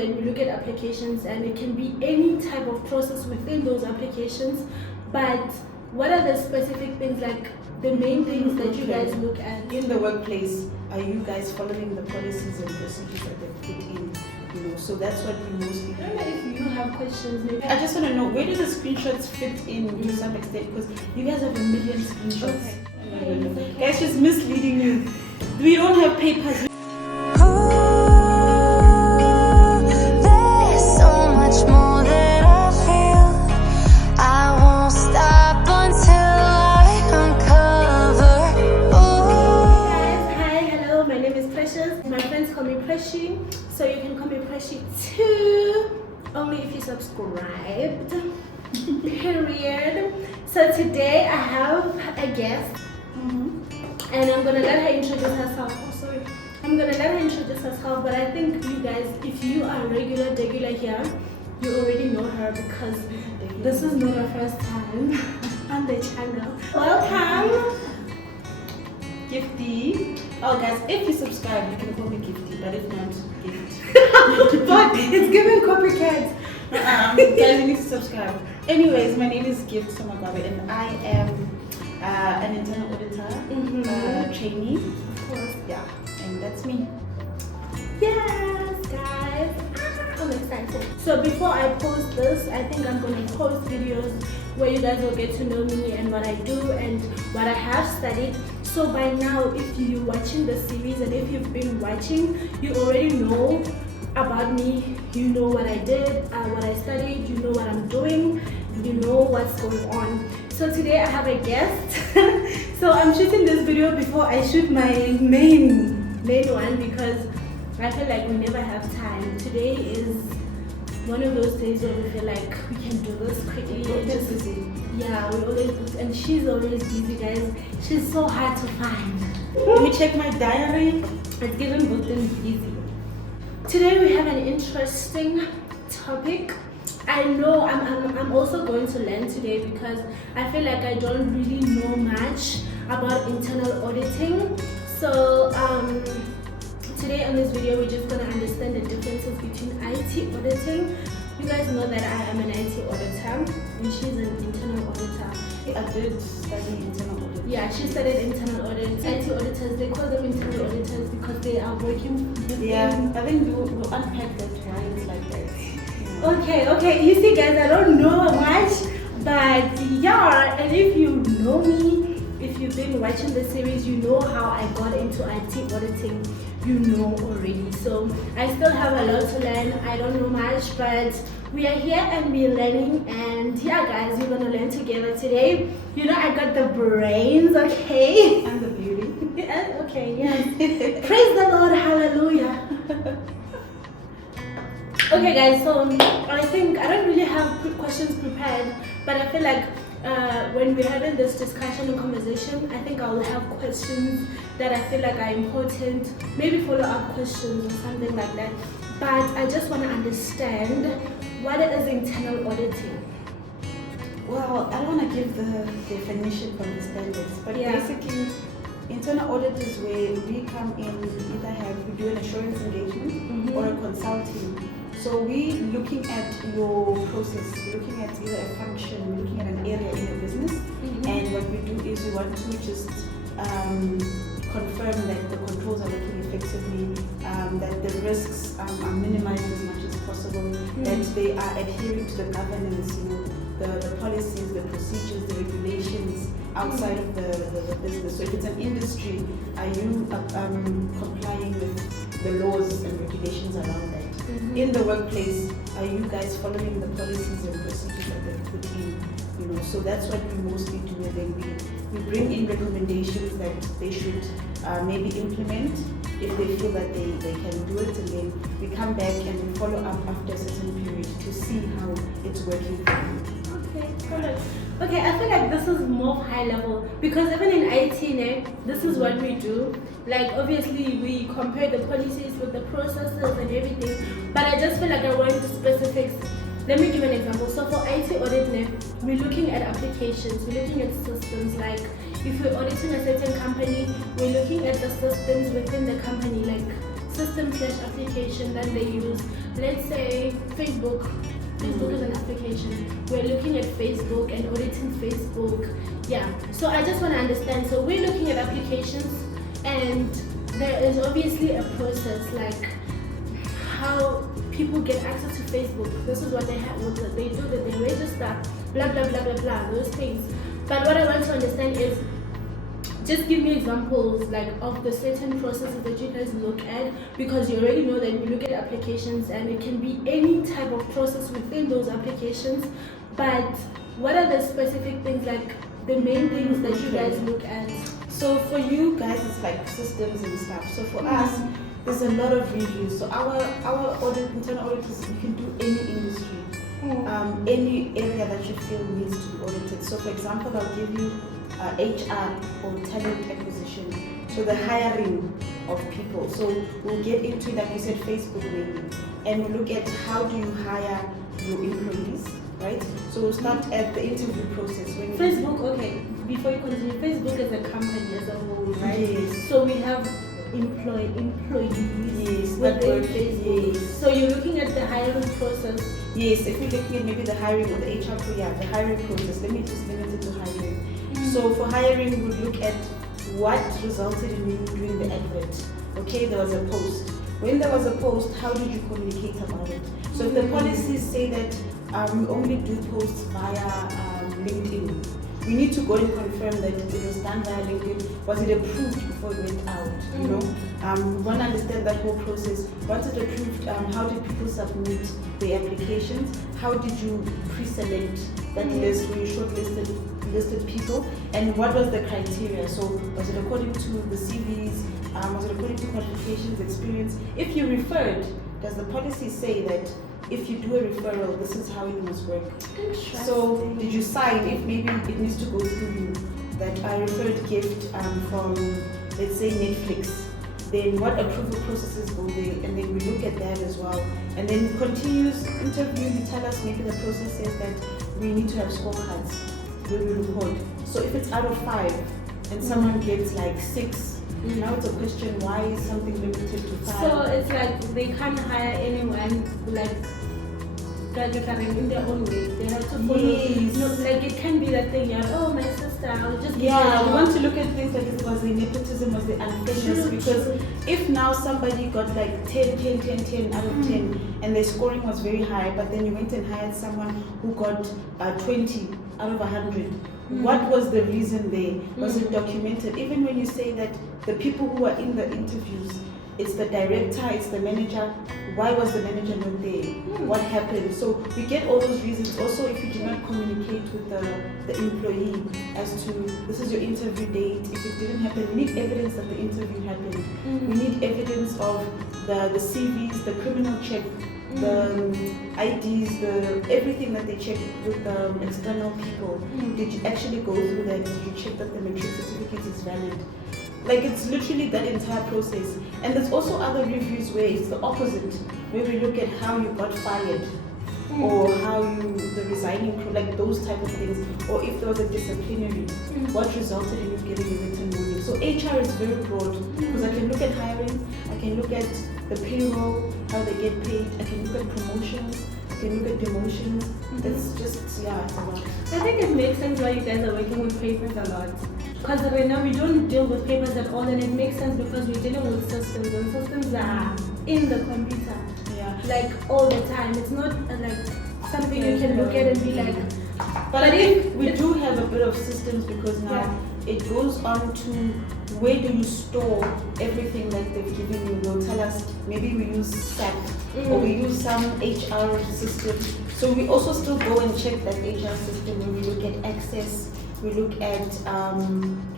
And we look at applications, and it can be any type of process within those applications. But what are the specific things, like the main things that you guys look at? In the workplace, are you guys following the policies and procedures that they've put in? You know, so that's what we mostly do. I don't know if you have questions. Maybe I just want to know, where do the screenshots fit in to some extent? Because you guys have a million screenshots. Okay. Guys, just misleading you. We don't have papers. Preshy, so you can call me Preshy too, only if you subscribed. Period. So today I have a guest, and I'm gonna let her introduce herself. Oh, sorry. I'm gonna let her introduce herself, but I think you guys, if you are regular here, you already know her because this is not her first time on the channel. Welcome, Gifty. Oh guys, if you subscribe, you can call me Gifty, but if not, Gift. but it's giving copycat. Guys, you need to subscribe. Anyways, my name is Gift Somagabe, and I am an internal auditor, trainee. Of course. Yeah, and that's me. Yes, guys. I'm excited. So before I post this, I think I'm going to post videos where you guys will get to know me and what I do and what I have studied. So by now, if you're watching the series and if you've been watching, you already know about me. You know what I did, what I studied, you know what I'm doing, you know what's going on. So today I have a guest. So I'm shooting this video before I shoot my main one because I feel like we never have time. Today is one of those days where we feel like we can do this quickly. Yeah, we always booked, and she's always busy, guys. She's so hard to find. Let me check my diary. It's given booked and busy. Today we have an interesting topic. I know I'm also going to learn today because I feel like I don't really know much about internal auditing. So today on this video, we're just going to understand the differences between IT auditing. You guys know that I am an IT auditor and she's an internal auditor. I did study internal audit. Yeah, she studied internal audit. IT auditors, they call them internal auditors because they are working within. Yeah, I think we'll unpack that why it's like that. Okay. You see, guys, I don't know much, but yeah, and if you know me, if you've been watching the series, you know how I got into IT auditing. You know already. So I still have a lot to learn. I don't know much, but we are here and we're learning. And yeah, guys, we're gonna learn together today. You know, I got the brains, okay? And the beauty. Yeah, okay, yes. Praise the Lord, hallelujah. Okay, guys, so I think I don't really have questions prepared, but I feel like when we're having this discussion or conversation, I think I'll have questions that I feel like are important, maybe follow-up questions or something like that. But I just want to understand what is internal auditing. Well, I don't want to give the definition from the standards, but basically, internal audit is where we come in, we do an assurance engagement or a consulting. So we're looking at your process, we're looking at either a function, we're looking at an area in your business, and what we do is we want to just confirm that the controls are working effectively, that the risks are minimized as much as possible, that they are adhering to the governance, the policies, the procedures, the regulations outside of the business. So if it's an industry, are you complying with the laws and regulations around that? In the workplace, are you guys following the policies and procedures that they've put in? So that's what we mostly do, and then we bring in recommendations that they should maybe implement if they feel that they can do it, and then we come back and we follow up after a certain period to see how it's working for you. Okay, correct. Okay, I feel like this is more high level because even in IT, this is what we do. Like obviously we compare the policies with the processes and everything, but I just feel like I want specifics. Let me give an example. So for IT audit, we're looking at applications, we're looking at systems. Like if we're auditing a certain company, we're looking at the systems within the company, like system/application that they use, let's say Facebook is an application. We're looking at Facebook and auditing Facebook. Yeah. So I just want to understand. So we're looking at applications, and there is obviously a process, like how people get access to Facebook. This is what they have, what they do, that they register, blah blah blah blah blah, those things. But what I want to understand is, just give me examples like of the certain processes that you guys look at, because you already know that we look at applications and it can be any type of process within those applications. But what are the specific things, like the main things that you guys look at? So for you guys, it's like systems and stuff. So for us, there's a lot of reviews. So our audit, internal auditors, you can do any industry, any area that you feel needs to be audited. So for example, I'll give you HR or talent acquisition. So the hiring of people. So we'll get into, like you said, Facebook maybe, and we'll look at how do you hire your employees, right? So we'll start at the interview process. When Facebook, okay, before you continue, Facebook is a company as a whole, right? Yes. So we have employees. Yes, within that word. Facebook. Yes. So you're looking at the hiring process. Yes, if you're looking at maybe the hiring or the HR, the hiring process. Let me just limit it to hiring. So for hiring, we would look at what resulted in you doing the advert. Okay, there was a post. When there was a post, how did you communicate about it? So if the policies say that we only do posts via LinkedIn, we need to go and confirm that it was done via LinkedIn. Was it approved before it went out? You know, we want to understand that whole process. Once it approved, how did people submit their applications? How did you pre-select that list? Were you shortlisted people? And what was the criteria? So was it according to the CVs? Was it according to qualifications, experience? If you referred, does the policy say that if you do a referral, this is how it must work? So did you sign, if maybe it needs to go through you, that I referred gift from, let's say, Netflix, then what approval processes go there? And then we look at that as well. And then continuous interview, you tell us maybe the process says that we need to have scorecards where we record. So if it's out of 5 and someone gets like 6, now it's a question, why is something limited to 5? So it's like they can't hire anyone like in their own way. They have to follow. Yes. No, like it can be that thing, oh my sister, I'll just give Yeah, her we want to look at things like this. Was the nepotism, was the unfairness? Because if now somebody got like 10 out of 10 and their scoring was very high, but then you went and hired someone who got 20 out of 100. What was the reason there? Was it documented? Even when you say that the people who are in the interviews, it's the director, it's the manager, why was the manager not there? What happened? So we get all those reasons. Also, if you do not communicate with the employee as to this is your interview date, if it didn't happen, we need evidence that the interview happened. We need evidence of the CVs, the criminal check, the IDs, everything that they check with the external people. Did you actually go through that? Did you check that the matric certificate is valid? Like, it's literally that entire process. And there's also other reviews where it's the opposite, where we look at how you got fired or how the resigning, like those type of things, or if there was a disciplinary, what resulted in you getting a written warning. So HR is very broad, because I can look at hiring, I can look at the payroll, how they get paid, I can look at promotions, I can look at demotions. It's just, it's a lot. I think it makes sense why you guys are working with papers a lot. Because right now we don't deal with papers at all, and it makes sense because we're dealing with systems, and systems are in the computer, like all the time. It's not like something you can look at and be like. But I think we do have a bit of systems, because now it goes on to where do you store everything that they've given you. They'll tell us maybe we use SAP or we use some HR system. So we also still go and check that HR system when we look at access. We look at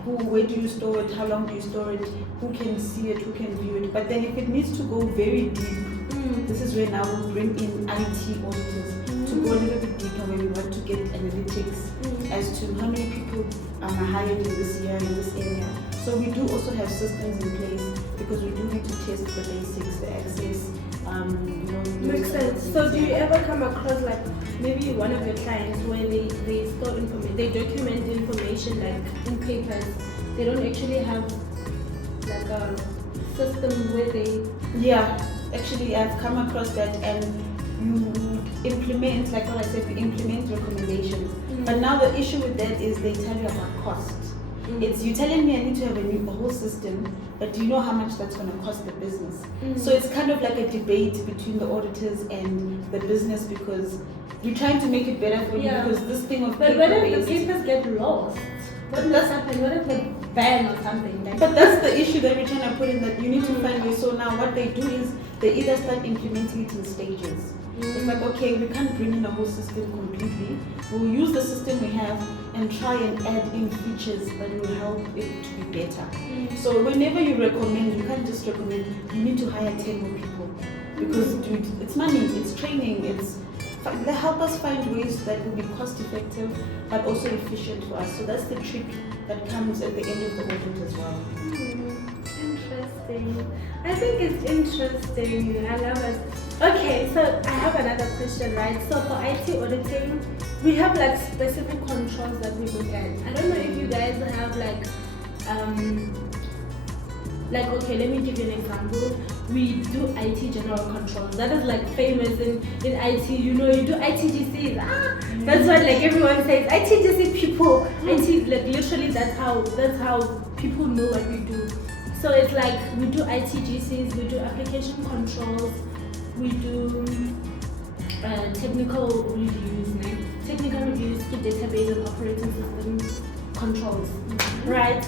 where do you store it, how long do you store it, who can see it, who can view it. But then if it needs to go very deep, this is where now we bring in IT auditors to go a little bit deeper, when we want to get analytics as to how many people are hired in this year, in this area. So we do also have systems in place, because we do need to test the basics, the access. Makes sense. So do you ever come across like maybe one of your clients where they store information, they document information like in papers, they don't actually have like a system where they actually I've come across that, and you implement, like what I said, you implement recommendations. But now the issue with that is they tell you about cost. It's you telling me I need to have a whole system, but do you know how much that's going to cost the business? So it's kind of like a debate between the auditors and the business, because we're trying to make it better for you, because this thing of but what if the papers get lost? What does happen? What if they ban or something? Like but that's the issue that we're trying to put in, that you need to find ways. So now what they do is they either start implementing it in stages. It's like, okay, we can't bring in a whole system completely. We'll use the system we have and try and add in features that will help it to be better. So whenever you recommend, you can't just recommend, you need to hire 10 more people. Because dude, it's money, it's training, they help us find ways that will be cost effective but also efficient for us. So that's the trick that comes at the end of the audit as well. Interesting. I think it's interesting. I love it. Okay, so I have another question, right? So for IT auditing, we have like specific controls that we look at. I don't know if you guys have like okay, let me give you an example. We do IT general controls. That is like famous in IT. You know, you do ITGCs. That's what like everyone says. ITGC people. IT, like literally that's how people know what we do. So it's like we do ITGCs, we do application controls, we do technical reviews, to database and operating system controls, right?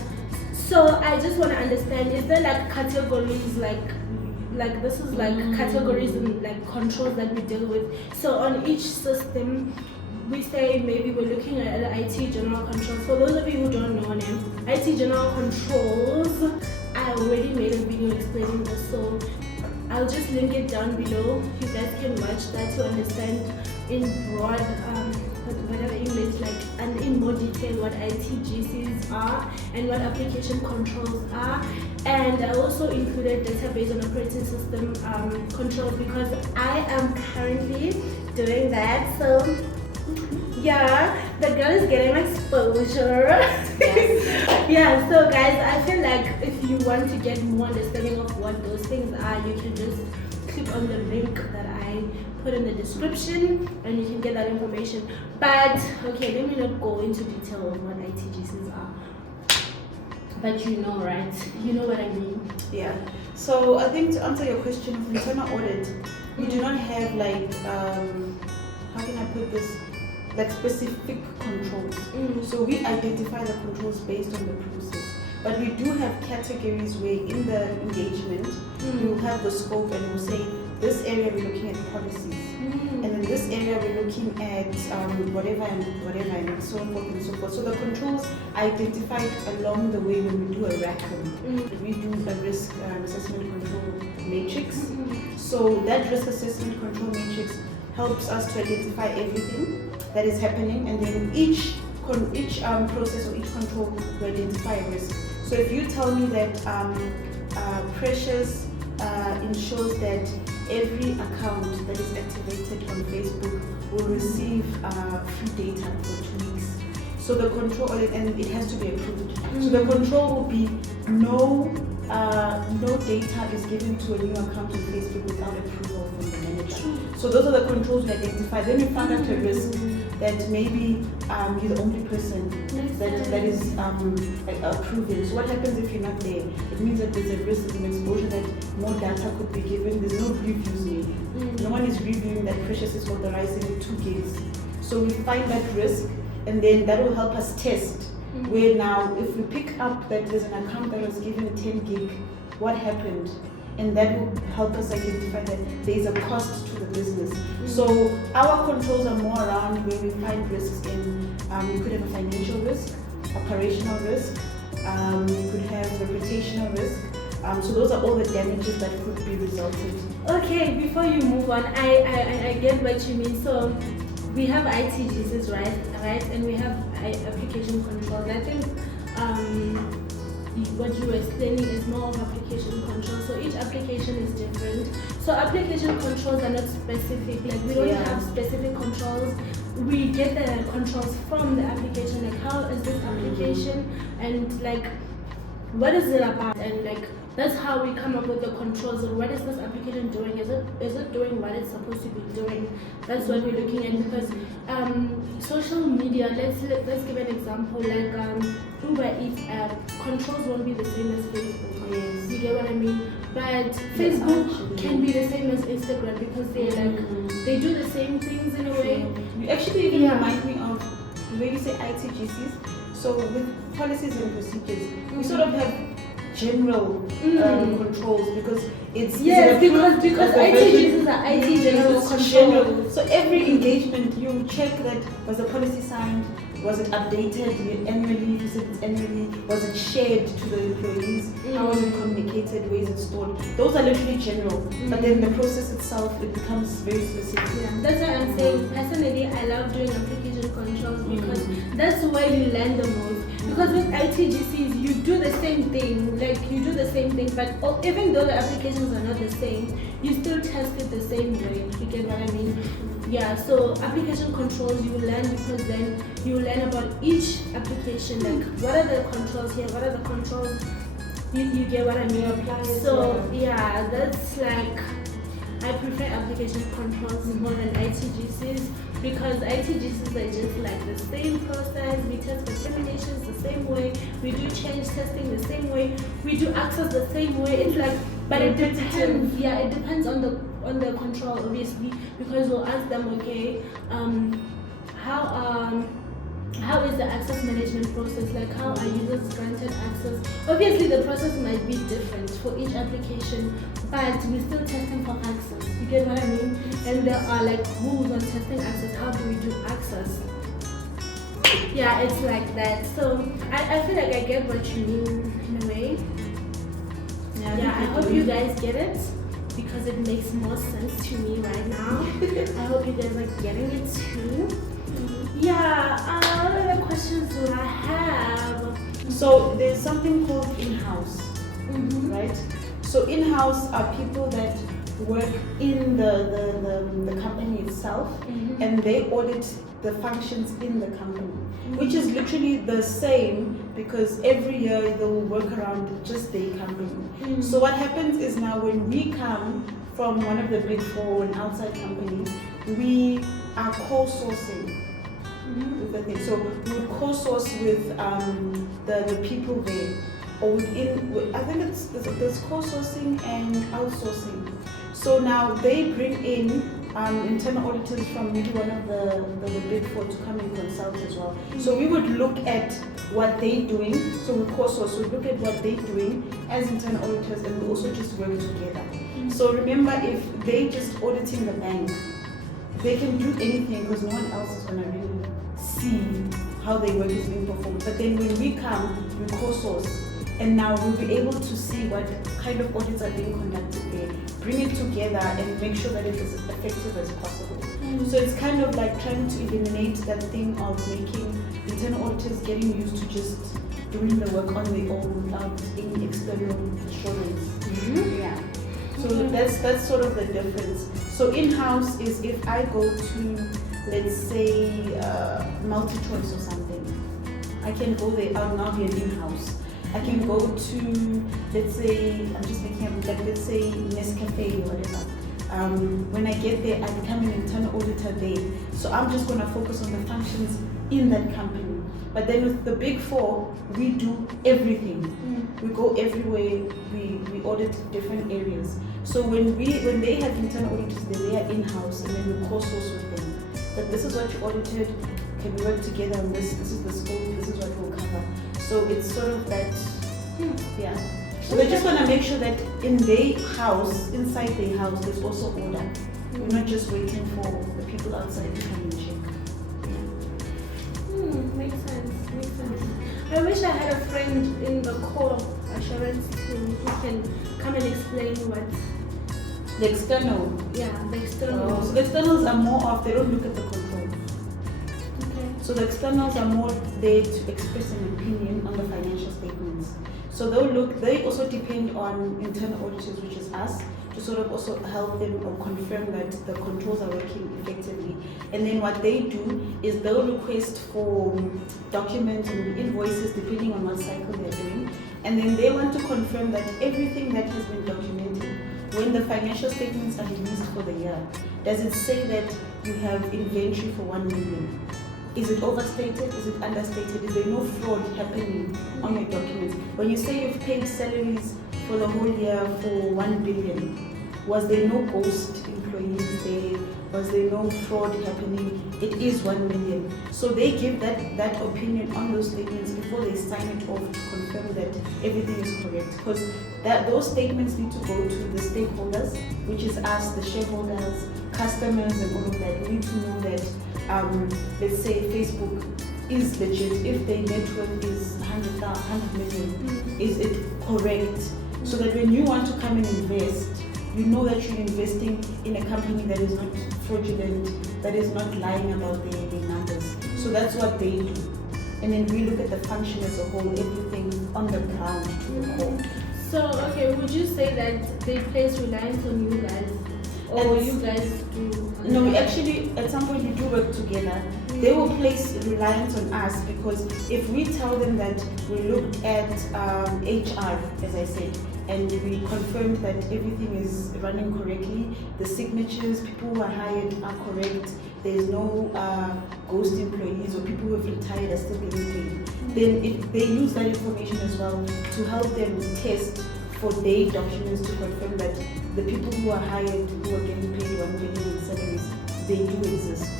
So I just want to understand, is there like categories, like this is like categories and like controls that we deal with? So on each system, we say maybe we're looking at IT general controls. For those of you who don't know, IT general controls, I already made a video explaining this, so I'll just link it down below. You guys can watch that to understand in broad, whatever English, like, and in more detail what ITGCs are and what application controls are. And I also included database and operating system controls, because I am currently doing that. So yeah, the girl is getting exposure. Yeah, so guys, I feel like if you want to get more understanding of what those things are, you can just click on the link that I put in the description and you can get that information. But okay, let me not go into detail of what ITGCs are. But you know, right? You know what I mean? Yeah. So I think to answer your question of internal audit, we do not have like, how can I put this? Like specific controls. So we identify the controls based on the process. But we do have categories where in the engagement, you have the scope and you say, this area we're looking at policies. And in this area we're looking at whatever and so forth and so forth. So the controls are identified along the way when we do a RACM. We do a risk assessment control matrix. So that risk assessment control matrix helps us to identify everything that is happening, and then each process or each control will identify a risk. So if you tell me that Precious ensures that every account that is activated on Facebook will receive free data for 2 weeks. So the control, and it has to be approved. So the control will be no data is given to a new account on Facebook without approval from the manager. So those are the controls we identify. Then we find out a risk that maybe you're the only person that is approving. So what happens if you're not there? It means that there's a risk of an exposure that more data could be given. There's no reviews made. No one is reviewing that Precious is authorizing 2 gigs. So we find that risk, and then that will help us test. Where now, if we pick up that there's an account that was given 10 gig, what happened? And that will help us identify that there is a cost to the business. So our controls are more around where we find risks in, you could have a financial risk, operational risk, you could have reputational risk. So those are all the damages that could be resulted. Okay, before you move on, I get what you mean. So we have ITGCs, right? And we have application controls. I think what you were explaining is more of application control. So each application is different. So application controls are not specific. Like we don't have specific controls. We get the controls from the application. Like how is this application, and like what is it about, and like that's how we come up with the controls. And what is this application doing? Is it doing what it's supposed to be doing? That's what we're looking at, because social media. Let's give an example, like Uber Eats app controls won't be the same as Facebook. Yes. You get what I mean? But Facebook can be the same as Instagram, because they they do the same things in a way. You actually even remind me of the way you say ITGCs. So with policies and procedures, we sort of have general controls, because it's because ITGCs are IT general control. So every engagement you check that, was the policy signed, was it updated annually, was it shared to the employees, how was it communicated, where is it stored? Those are literally general, but then the process itself, it becomes very specific. Yeah, that's why I'm saying personally I love doing application controls, because that's where you learn the most. Because with ITGCs you do the same thing, but even though the applications are not the same, you still test it the same way. You get what I mean? Yeah, so application controls you learn, because then you learn about each application, like what are the controls here, what are the controls, you get what I mean? So yeah, that's like, I prefer application controls more than ITGCs, because ITGCs are just like the same process. We test for terminations the same way, we do change testing the same way, we do access the same way. It's like, but it depends. Yeah, it depends on the control, obviously, because we'll ask them, okay, how is the access management process, like how are users granted access? Obviously the process might be different for each application, but we're still testing for access. You get what I mean? And there are like rules on testing access. How do we do access? Yeah, it's like that. So I feel like I get what you mean in a way. Yeah, I hope you guys get it, because it makes more sense to me right now. I hope you guys are getting it too. Yeah, what other questions do I have? So there's something called in-house, right? So in-house are people that work in the company itself, and they audit the functions in the company, which is literally the same, because every year they'll work around just their company. So what happens is, now when we come from one of the big four, an outside company, we are co-sourcing with the thing. So we co-source with the people there, or I think there's co-sourcing and outsourcing. So now they bring in internal auditors from maybe one of the big four to come and consult as well. So we would look at what they're doing. So we co-source, we look at what they're doing as internal auditors, and we also just work together. So remember, if they just auditing the bank, they can do anything, because no one else is going to really see how their work is being performed. But then when we come, we co-source, and now we'll be able to see what kind of audits are being conducted there, bring it together and make sure that it is as effective as possible. So it's kind of like trying to eliminate that thing of making internal auditors getting used to just doing the work on their own without any external assurance. Yeah. So that's sort of the difference. So in-house is if I go to, let's say, multi-choice or something, I can go there, I'll now be an in-house. I can go to, let's say, I'm just making up, like, let's say Nescafe or whatever. When I get there, I become an internal auditor there. So I'm just going to focus on the functions in that company. But then with the big four, we do everything. We go everywhere, we audit different areas. So when they have internal auditors, they are in-house, and then we co-source with them. That this is what you audited, can we work together on this is the scope, this is what we'll cover. So it's sort of that, yeah. So they just want to make sure that in their house, inside their house, there's also order. We're not just waiting for the people outside to come and check. Makes sense. I wish I had a friend in the core assurance team who can come and explain what the external. Yeah, the external. So the externals are more of, they don't look at the control. Okay. So the externals are more there to express an opinion on the financial statements. So they also depend on internal auditors, which is us, to sort of also help them or confirm that the controls are working effectively. And then what they do is they'll request for documents and invoices depending on what cycle they're doing. and then they want to confirm that everything that has been documented, when the financial statements are released for the year, does it say that you have inventory for 1 million? Is it overstated? Is it understated? Is there no fraud happening on your documents? When you say you've paid salaries for the whole year for 1 billion, was there no ghost employees there? Was there no fraud happening? It is 1 million. So they give that opinion on those statements before they sign it off to confirm that everything is correct. Because those statements need to go to the stakeholders, which is us, the shareholders, customers, and all of that. We need to know that, let's say Facebook is legit. If their net worth is 100 million, is it correct? So that when you want to come and invest, you know that you're investing in a company that is not fraudulent, that is not lying about their numbers. So that's what they do. And then we look at the function as a whole, everything on the ground to the core. So, okay, would you say that they place reliance on you guys? Or you guys do? No, we actually, at some point we do work together. They will place reliance on us because if we tell them that we looked at HR, as I said, and we confirmed that everything is running correctly, the signatures, people who are hired are correct, there's no ghost employees or people who have retired are still getting paid, then if they use that information as well to help them test for their documents to confirm that the people who are hired, who are getting paid 1 million in salaries, they do exist.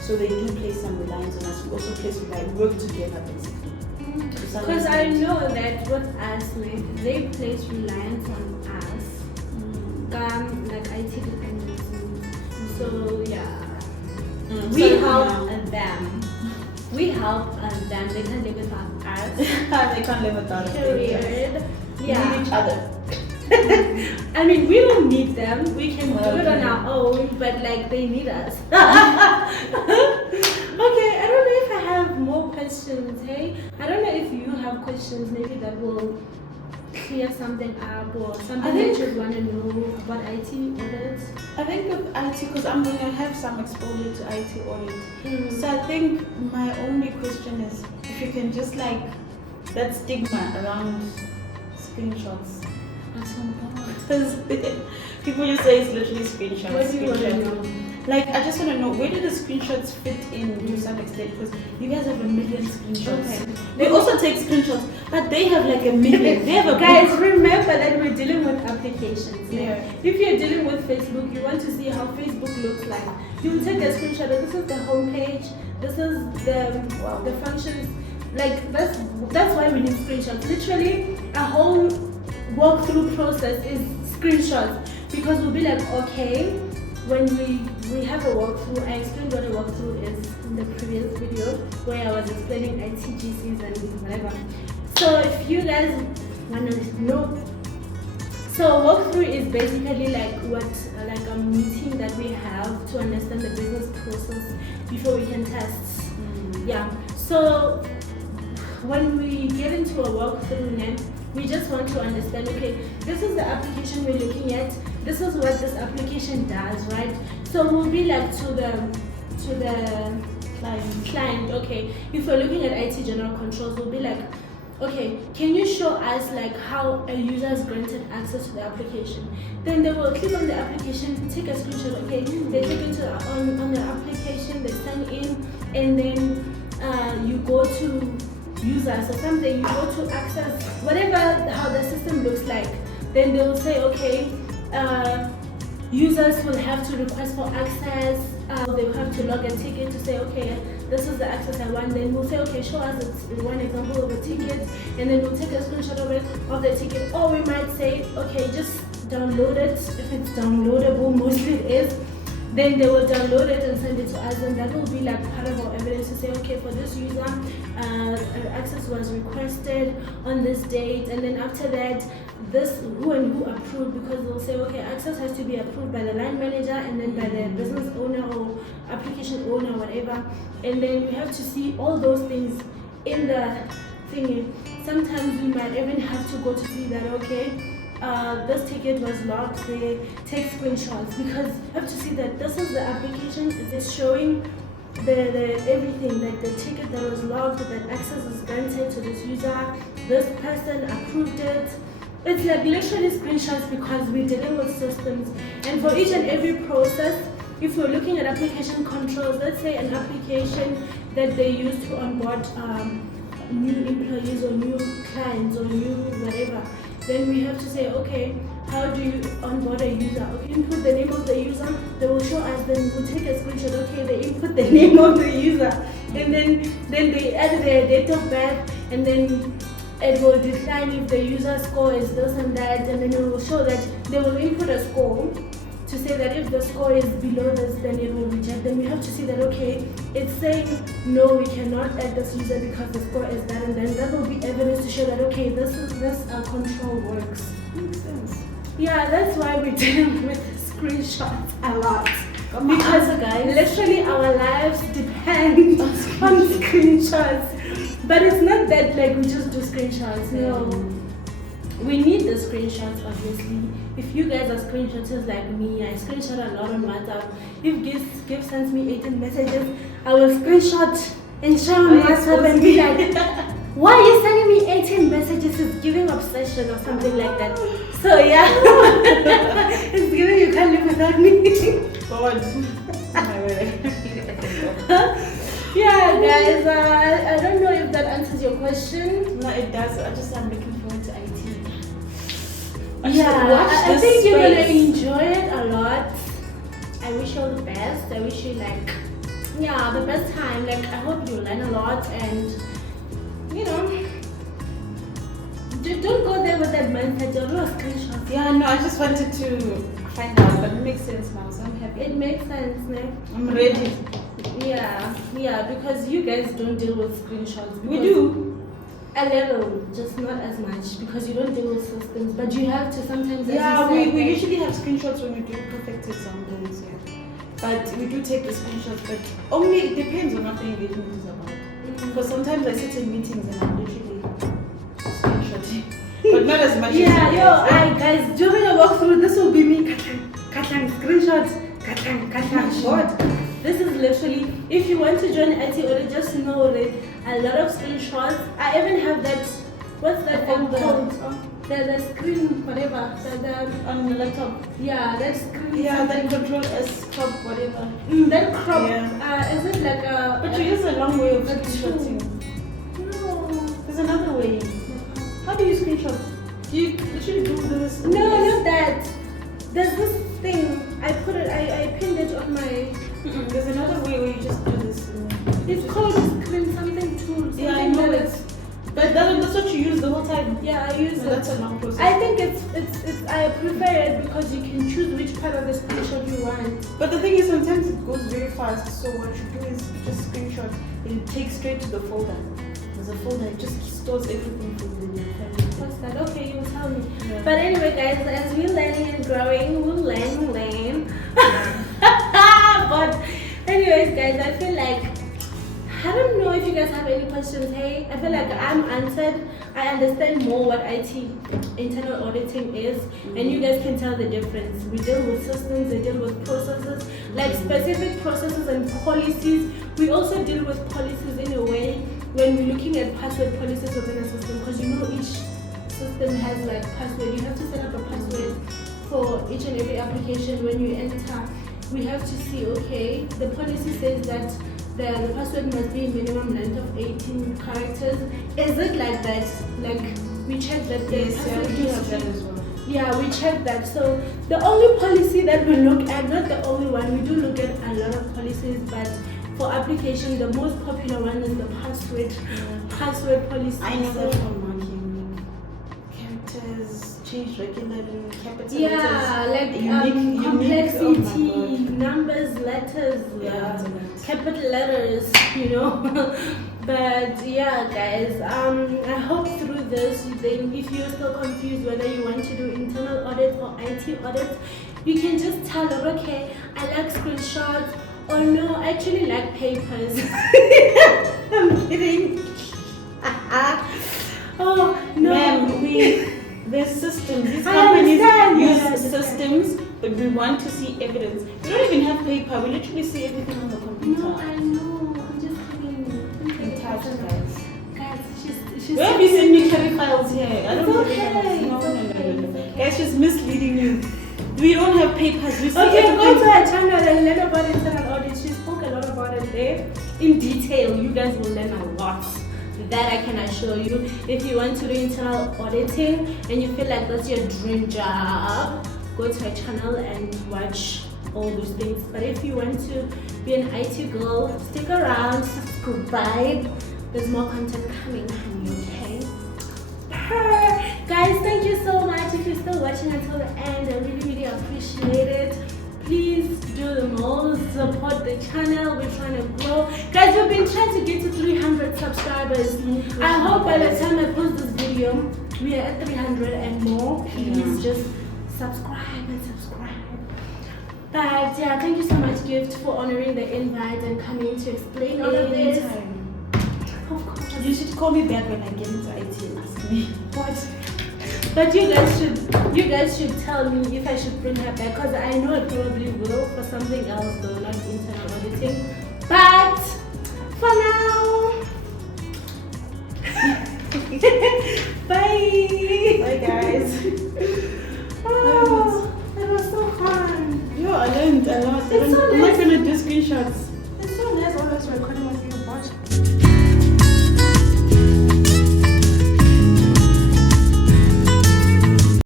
So they do place some reliance on us. We also place reliance, work together basically. Because I know that with us, they place reliance on us, like IT dependency. So yeah, we help them. We help them. They can't live without us. They can't live without us. Period. Yeah. We need each other. I mean, we don't need them. We can do it on our own, but like they need us. Okay, I don't know if I have more questions. Hey, I don't know if you have questions. Maybe that will clear something up or something that you want to know about IT audit. I think with IT, because I'm going to have some exposure to IT audit. So I think my only question is if you can just like that stigma around screenshots. Because people just say it's literally screenshots. What do you want to know? Like, I just want to know, where do the screenshots fit in to some extent? Because you guys have 1 million screenshots. Okay. They also take screenshots, but they have like 1 million. They have a Guys, remember that we're dealing with applications. Yeah. If you're dealing with Facebook, you want to see how Facebook looks like. You will take a screenshot. This is the homepage. This is the functions. Like that's why we need screenshots. Literally, a whole walkthrough process is screenshots, because we'll be like, okay, when we have a walkthrough, I explained what a walkthrough is in the previous video where I was explaining ITGCs and whatever. So if you guys want to know, so walkthrough is basically like a meeting that we have to understand the business process before we can test. Yeah. So when we get into a walkthrough now, we just want to understand, okay, this is the application we're looking at, this is what this application does, right? So we'll be like to the client, okay, if we're looking at IT general controls, we'll be like, okay, can you show us like how a user is granted access to the application? Then they will click on the application, take a screenshot, okay, they click into on the application, they sign in, and then you go to users or something, you go to access whatever how the system looks like, then they will say, okay, users will have to request for access, they will have to log a ticket to say, okay, this is the access I want. Then we'll say, okay, show us one example of a ticket, and then we'll take a screenshot of the ticket, or we might say, okay, just download it. If it's downloadable, mostly it is, then they will download it and send it to us, and that will be like part of our evidence to say, okay, for this user, access was requested on this date, and then after that, this who and who approved, because they'll say, okay, access has to be approved by the line manager and then by the business owner or application owner, whatever, and then you have to see all those things in the thingy. Sometimes we might even have to go to see that, okay, this ticket was locked, they take screenshots, because you have to see that this is the application, it is showing the everything, like the ticket that was logged, that access is granted to this user, this person approved it. It's like literally screenshots because we're dealing with systems. And for each and every process, if we're looking at application controls, let's say an application that they use to onboard new employees or new clients or new whatever, then we have to say, okay, how do you onboard a user? Okay, input the name of the user, they will show us, then we'll take a screenshot, okay, they input the name of the user, and then they add their date of birth, and then it will decline if the user score is this and that, and then it will show that they will input a score to say that if the score is below this, then it will reject. Then we have to see that, okay, it's saying no, we cannot add this user because the score is that, and then that will be evidence to show that, okay, this control works. Makes sense. Yeah, that's why we're dealing with screenshots a lot. Because guys, literally our lives depend on screenshots. But it's not that like we just do screenshots. No. We need the screenshots, obviously. If you guys are screenshotters like me, I screenshot a lot on WhatsApp. If Gift sends me 18 messages, I will screenshot and share on WhatsApp and be like, why are you sending me 18 messages? It's giving obsession or something like that. So yeah, it's giving you can't live without me. God. Yeah, guys, I don't know if that answers your question. No, it does. I'm looking forward to IT. I think you're gonna enjoy it a lot. I wish you all the best. I wish you the best time. Like, I hope you learn a lot, and don't go there with that mindset. You're not screenshots. Yeah, no, I just wanted to find out, but it makes sense now, so I'm happy. It makes sense, ne? I'm ready. Yeah, because you guys don't deal with screenshots. We do. A little, just not as much, because you don't deal with systems, but you have to sometimes. Yeah, we usually have screenshots when we do perfect examples, yeah. But we do take the screenshots, but only it depends on what the engagement is about. Because sometimes I sit in meetings and I'm literally screenshotting, but not as much as guys, during a walkthrough, this will be me, Katlang, screenshots, Katlang, what? This is literally, if you want to join IT Audit, just know that a lot of screenshots. I even have that, what's that thing called? The screen, whatever, on the laptop. Yeah, that screen. Yeah, that control S crop, whatever. That crop, is it like a... But you use a long way of screenshotting. No. There's another way. How do you screenshot? Do you literally do this? No, not that. There's this thing, I pinned it on my... There's another way where you just do this. It's called screen something tool. Yeah, I know it. But that's what you use the whole time. Yeah, I use it. That's a long process. I think it's I prefer it because you can choose which part of the screenshot you want. But the thing is, sometimes it goes very fast. So what you do is you just screenshot and it takes straight to the folder. There's a folder, it just stores everything for you. What's that? Okay, you tell me. Yeah. But anyway, guys, as we're learning and growing, we'll learn. But anyways, guys, I feel like, I don't know if you guys have any questions. Hey, I feel like I'm answered. I understand more what IT internal auditing is, and you guys can tell the difference. We deal with systems, they deal with processes, like specific processes and policies. We also deal with policies in a way when we're looking at password policies within a system, because each system has like password. You have to set up a password for each and every application. When you enter, we have to see, okay, the policy says that the password must be a minimum length of 18 characters. Is it like that? Like, we check that the password we do have that as well. Yeah, we check that. So the only policy that we look at, not the only one, we do look at a lot of policies, but for application, the most popular one is the password policy. I know that from marking. Characters change regularly, capital letters. Like unique, complexity, numbers, letters, capital letters, But yeah, guys, I hope through this, then if you're still confused whether you want to do internal audit or IT audit, you can just tell them, okay, I like screenshots, or no, I actually like papers. I'm kidding. Oh no, ma'am, there's systems. These companies use systems, but we want to see evidence. We don't even have paper. We literally see everything on the computer. No, I know. Where have you seen me carry files here? I don't It's have okay. No. It's okay. Guys, she's misleading you. We don't have papers. We see Okay, go everything. to her channel and learn about internal audit. She spoke a lot about it there in detail. You guys will learn a lot. That I can assure you. If you want to do internal auditing and you feel like that's your dream job, go to her channel and watch all those things. But if you want to be an IT girl, stick around, subscribe. There's more content coming, okay? Guys, thank you so much. If you're still watching until the end, I really appreciate it. Please do the most, support the channel. We're trying to grow. Guys, we've been trying to get to 300 subscribers. I hope by the time I post this video, we are at 300 and more. Please just subscribe and subscribe. But yeah, thank you so much, Gift, for honoring the invite and coming to explain all of this. Anytime. Of course. You should call me back when I get into IT and ask me. What? But you guys should tell me if I should bring her back, because I know I probably will for something else though, not internal auditing. But for now, bye. Bye guys. Oh, it was so fun. Yo, I learned a lot. It's so I'm not nice. gonna do screenshots. It's so nice always recording with you.